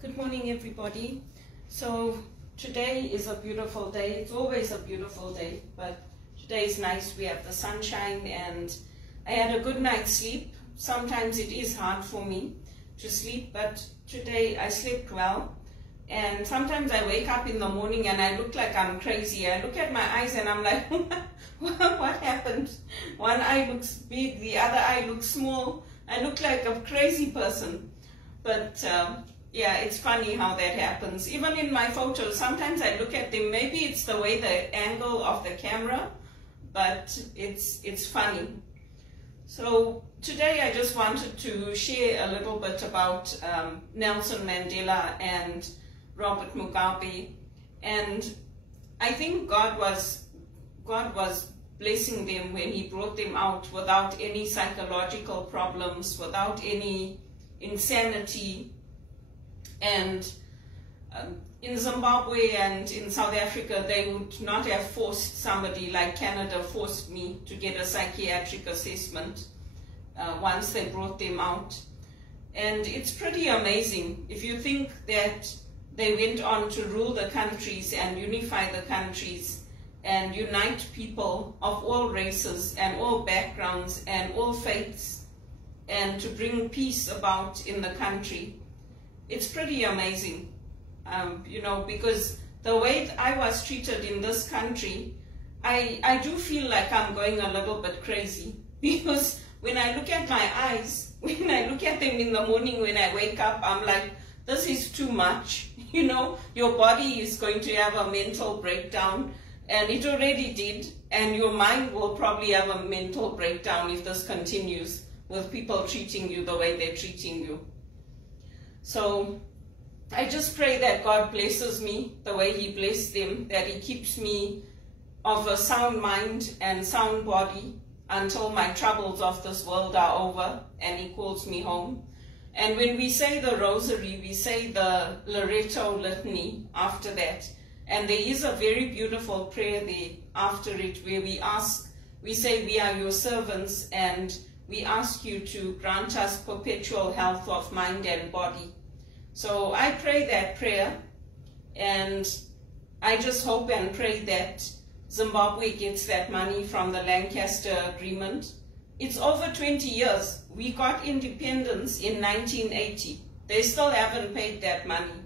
Good morning, everybody. So today is a beautiful day. It's always a beautiful day, but today is nice. We have the sunshine and I had a good night's sleep. Sometimes it is hard for me to sleep, but today I slept well. And sometimes I wake up in the morning and I look like I'm crazy. I look at my eyes and I'm like, what happened? One eye looks big, the other eye looks small. I look like a crazy person. But yeah, it's funny how that happens. Even in my photos, sometimes I look at them, maybe it's the way the angle of the camera, but it's funny. So today I just wanted to share a little bit about Nelson Mandela and Robert Mugabe. And I think God was blessing them when he brought them out without any psychological problems, without any insanity. And in Zimbabwe and in South Africa, they would not have forced somebody like Canada forced me to get a psychiatric assessment once they brought them out. And it's pretty amazing if you think that they went on to rule the countries and unify the countries and unite people of all races and all backgrounds and all faiths and to bring peace about in the country. It's pretty amazing, you know, because the way I was treated in this country, I do feel like I'm going a little bit crazy, because when I look at my eyes, when I look at them in the morning when I wake up, I'm like, this is too much. You know, your body is going to have a mental breakdown, and it already did, and your mind will probably have a mental breakdown if this continues with people treating you the way they're treating you. So I just pray that God blesses me the way he blessed them, that he keeps me of a sound mind and sound body until my troubles of this world are over and he calls me home. And when we say the rosary, we say the Loreto litany after that. And there is a very beautiful prayer there after it where we say, we are your servants and we ask you to grant us perpetual health of mind and body. So I pray that prayer, and I just hope and pray that Zimbabwe gets that money from the Lancaster Agreement. It's over 20 years. We got independence in 1980. They still haven't paid that money.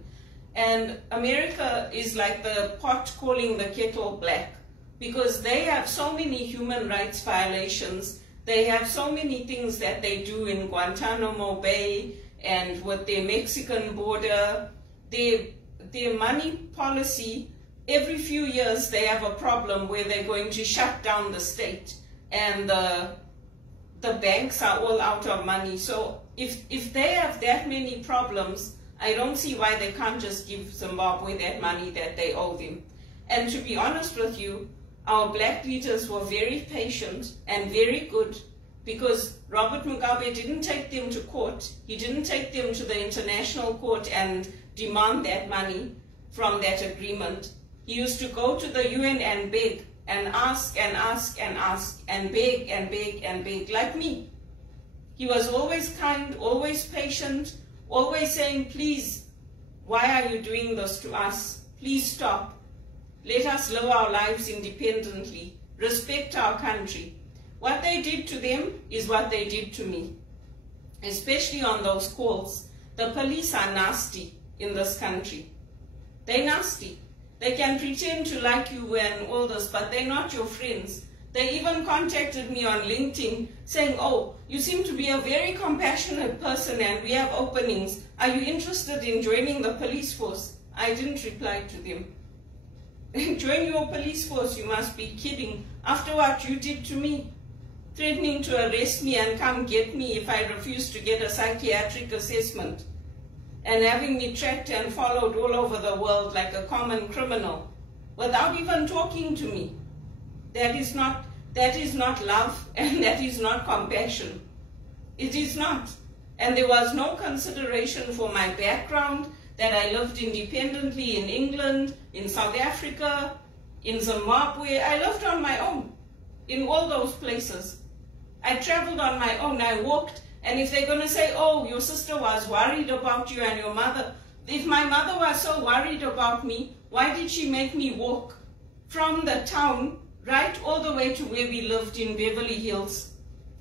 And America is like the pot calling the kettle black, because they have so many human rights violations. They have so many things that they do in Guantanamo Bay and with their Mexican border. Their money policy, every few years they have a problem where they're going to shut down the state, and the banks are all out of money. So if they have that many problems, I don't see why they can't just give Zimbabwe that money that they owe them. And to be honest with you, our black leaders were very patient and very good, because Robert Mugabe didn't take them to court. He didn't take them to the international court and demand that money from that agreement. He used to go to the UN and beg and ask and ask and ask and beg and beg and beg, like me. He was always kind, always patient, always saying, please, why are you doing this to us? Please stop. Let us live our lives independently. Respect our country. What they did to them is what they did to me, especially on those calls. The police are nasty in this country. They're nasty. They can pretend to like you and all this, but they're not your friends. They even contacted me on LinkedIn saying, oh, you seem to be a very compassionate person and we have openings. Are you interested in joining the police force? I didn't reply to them. Join your police force, you must be kidding. After what you did to me, threatening to arrest me and come get me if I refuse to get a psychiatric assessment, and having me tracked and followed all over the world like a common criminal without even talking to me. That is not love, and that is not compassion. It is not. And there was no consideration for my background, that I lived independently in England, in South Africa, in Zimbabwe. I lived on my own in all those places. I traveled on my own. I walked And if they're going to say, oh, your sister was worried about you and your mother, If my mother was so worried about me, why did she make me walk from the town right all the way to where we lived in Beverly Hills?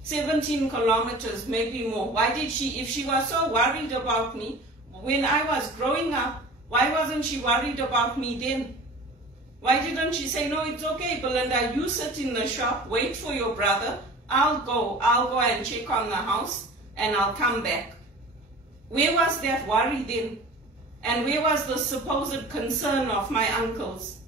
17 kilometers, maybe more. Why did she, if she was so worried about me when I was growing up, why wasn't she worried about me then? Why didn't she say, no, it's okay, Belinda, you sit in the shop, wait for your brother, I'll go and check on the house and I'll come back. Where was that worry then? And where was the supposed concern of my uncles?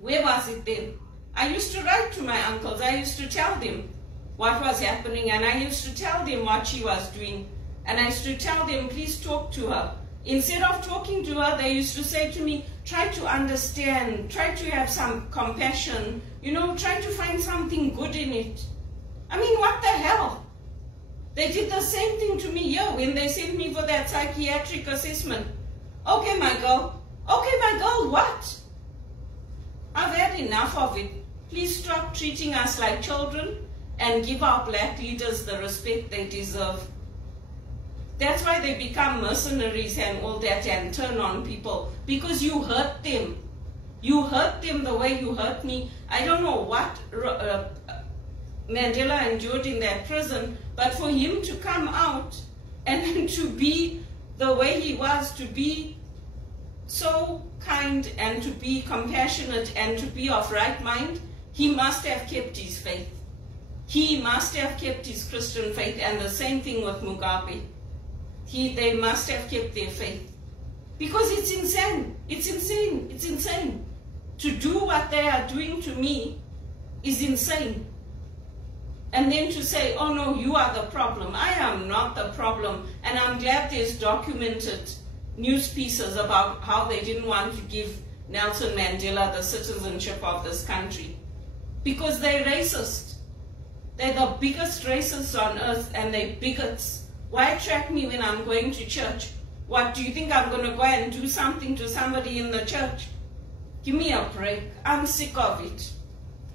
Where was it then? I used to write to my uncles. I used to tell them what was happening, and I used to tell them what she was doing. And I used to tell them, please talk to her. Instead of talking to her, they used to say to me, try to understand, try to have some compassion, you know, try to find something good in it. I mean, what the hell? They did the same thing to me here when they sent me for that psychiatric assessment. Okay, my girl. Okay, my girl, what? I've had enough of it. Please stop treating us like children and give our black leaders the respect they deserve. That's why they become mercenaries and all that and turn on people, because you hurt them. You hurt them the way you hurt me. I don't know what Mandela endured in that prison, but for him to come out and to be the way he was, to be so kind and to be compassionate and to be of right mind, he must have kept his faith. He must have kept his Christian faith, and the same thing with Mugabe. They must have kept their faith. Because it's insane. It's insane. It's insane. To do what they are doing to me is insane. And then to say, oh no, you are the problem. I am not the problem. And I'm glad there's documented news pieces about how they didn't want to give Nelson Mandela the citizenship of this country. Because they're racist. They're the biggest racists on earth, and they're bigots. Why track me when I'm going to church? What, do you think I'm going to go and do something to somebody in the church? Give me a break. I'm sick of it.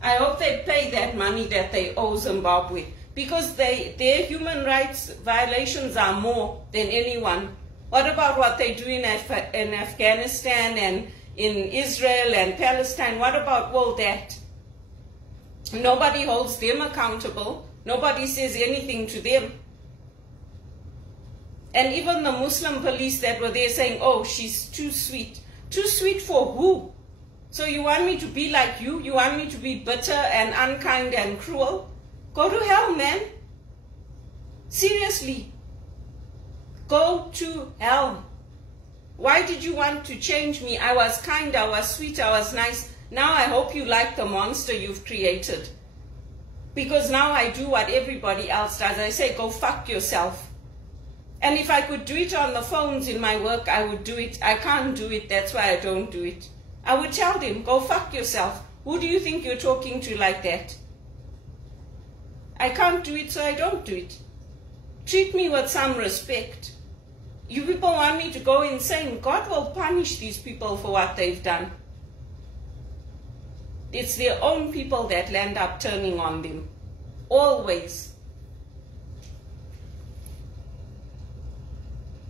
I hope they pay that money that they owe Zimbabwe, because their human rights violations are more than anyone. What about what they do in Afghanistan and in Israel and Palestine? What about all that? Nobody holds them accountable. Nobody says anything to them. And even the Muslim police that were there saying, oh, she's too sweet. Too sweet for who? So you want me to be like you? You want me to be bitter and unkind and cruel? Go to hell, man. Seriously. Go to hell. Why did you want to change me? I was kind, I was sweet, I was nice. Now I hope you like the monster you've created. Because now I do what everybody else does. I say, go fuck yourself. And if I could do it on the phones in my work, I would do it. I can't do it, that's why I don't do it. I would tell them, go fuck yourself. Who do you think you're talking to like that? I can't do it, so I don't do it. Treat me with some respect. You people want me to go insane. God will punish these people for what they've done. It's their own people that land up turning on them. Always.